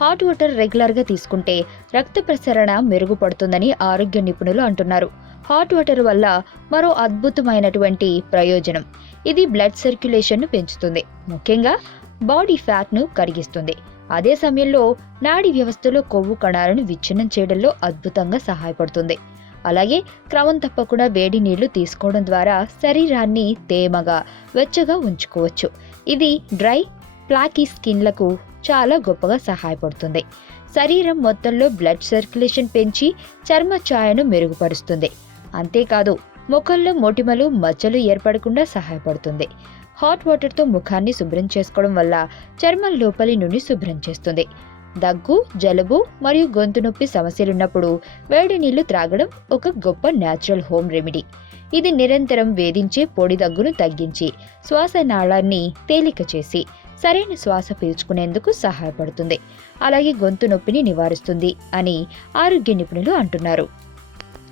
Hot water రెగ్యులర్గా తీసుకుంటే రక్త ప్రసరణ మెరుగుపడుతుందని ఆరోగ్య నిపుణులు అంటున్నారు. హాట్ వాటర్ వల్ల మరో అద్భుతమైనటువంటి ప్రయోజనం. ఇది బ్లడ్ సర్క్యులేషన్ను పెంచుతుంది. ముఖ్యంగా బాడీ ఫ్యాట్ను కరిగిస్తుంది. అదే సమయంలో నాడీ వ్యవస్థలో కొవ్వు కణాలను విచ్ఛిన్నం చేయడంలో అద్భుతంగా సహాయపడుతుంది. అలాగే క్రమం తప్పకుండా వేడి నీళ్ళు తీసుకోవడం ద్వారా శరీరాన్ని తేమగా వెచ్చగా ఉంచుకోవచ్చు. ఇది డ్రై ప్లాకీ స్కిన్లకు చాలా గొప్పగా సహాయపడుతుంది. శరీరం మొత్తంలో బ్లడ్ సర్క్యులేషన్ పెంచి చర్మ ఛాయను మెరుగుపరుస్తుంది. అంతేకాదు ముఖంలో మొటిమలు మచ్చలు ఏర్పడకుండా సహాయపడుతుంది. హాట్ వాటర్తో ముఖాన్ని శుభ్రం చేసుకోవడం వల్ల చర్మం లోపలి నుండి శుభ్రం చేస్తుంది. దగ్గు జలుబు మరియు గొంతు నొప్పి సమస్యలున్నప్పుడు వేడి నీళ్ళు త్రాగడం ఒక గొప్ప న్యాచురల్ హోమ్ రెమెడీ ఇది నిరంతరం వేధించే పొడి దగ్గును తగ్గించి శ్వాస నాళాన్ని తేలిక చేసి సరైన శ్వాస పీల్చుకునేందుకు సహాయపడుతుంది. అలాగే గొంతు నొప్పిని నివారిస్తుంది అని ఆరోగ్య నిపుణులు అంటున్నారు.